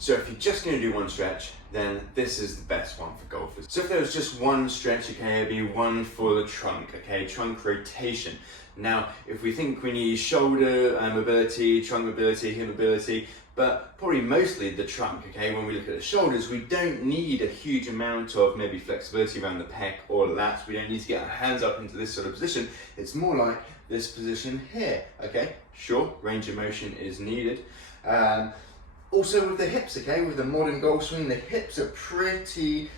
So if you're just going to do one stretch, then this is the best one for golfers. So if there was just one stretch, okay, it'd be one for the trunk, okay, trunk rotation. Now, if we think we need shoulder mobility, trunk mobility, hip mobility, but probably mostly the trunk, okay, when we look at the shoulders, we don't need a huge amount of maybe flexibility around the pec or lats. We don't need to get our hands up into this sort of position. It's more like this position here, okay? Sure, range of motion is needed. Also with the hips, okay, with the modern golf swing, the hips are pretty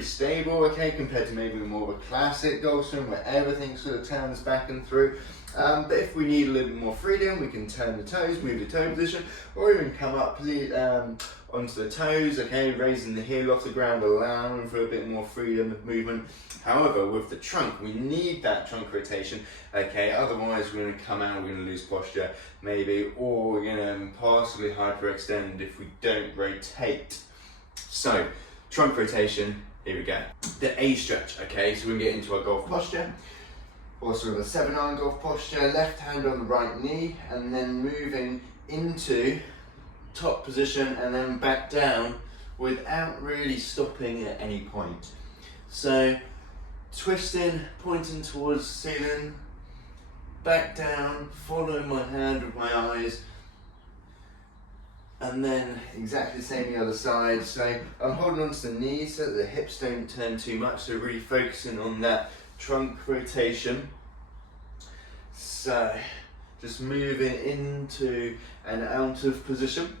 stable, okay, compared to maybe more of a classic golf swing where everything sort of turns back and through. But if we need a little bit more freedom, we can turn the toes, move the toe position, or even come up onto the toes, okay, raising the heel off the ground, allowing for a bit more freedom of movement. However, with the trunk, we need that trunk rotation, okay, otherwise we're going to come out, we're going to lose posture, maybe, or we're going to possibly hyperextend if we don't rotate. So, trunk rotation, here we go. The A stretch, okay, so we can get into our golf posture. Also with a 7-iron golf posture, left hand on the right knee, and then moving into top position and then back down without really stopping at any point. So, twisting, pointing towards the ceiling, back down, following my hand with my eyes, and then exactly the same the other side. So I'm holding onto the knees so that the hips don't turn too much, so really focusing on that trunk rotation. So just moving into and out of position,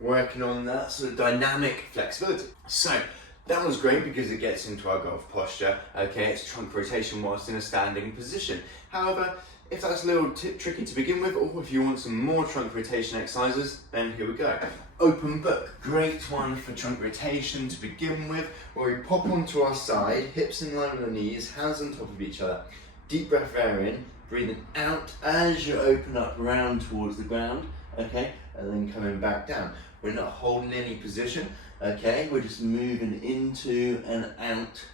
working on that sort of dynamic flexibility. So that was great because it gets into our golf posture, okay, it's trunk rotation whilst in a standing position. However, if that's a little tricky to begin with, or if you want some more trunk rotation exercises, then here we go. Open book, great one for trunk rotation to begin with, where we pop onto our side, hips in line with the knees, hands on top of each other. Deep breath air in, breathing out as you open up round towards the ground, okay, and then coming back down. We're not holding any position, okay, we're just moving into and out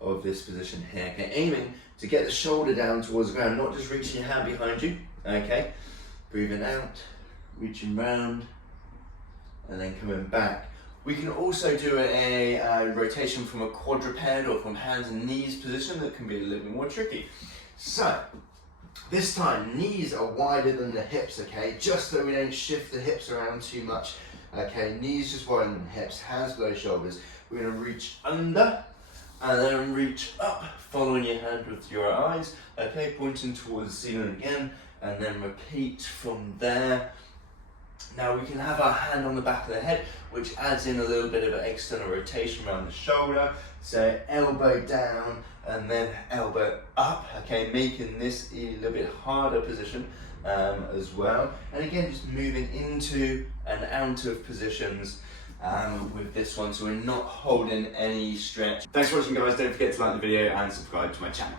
of this position here, okay, aiming to get the shoulder down towards the ground, not just reaching your hand behind you, okay, breathing out, reaching round, and then coming back. We can also do a rotation from a quadruped or from hands and knees position that can be a little bit more tricky. So, this time, knees are wider than the hips, okay, just so we don't shift the hips around too much. Okay, knees just wider than the hips, hands below shoulders. We're going to reach under and then reach up, following your hand with your eyes. Okay, pointing towards the ceiling again, and then repeat from there. Now we can have our hand on the back of the head, which adds in a little bit of an external rotation around the shoulder. So elbow down and then elbow up, okay, making this a little bit harder position as well. And again, just moving into and out of positions with this one, so we're not holding any stretch. Thanks for watching, guys. Don't forget to like the video and subscribe to my channel.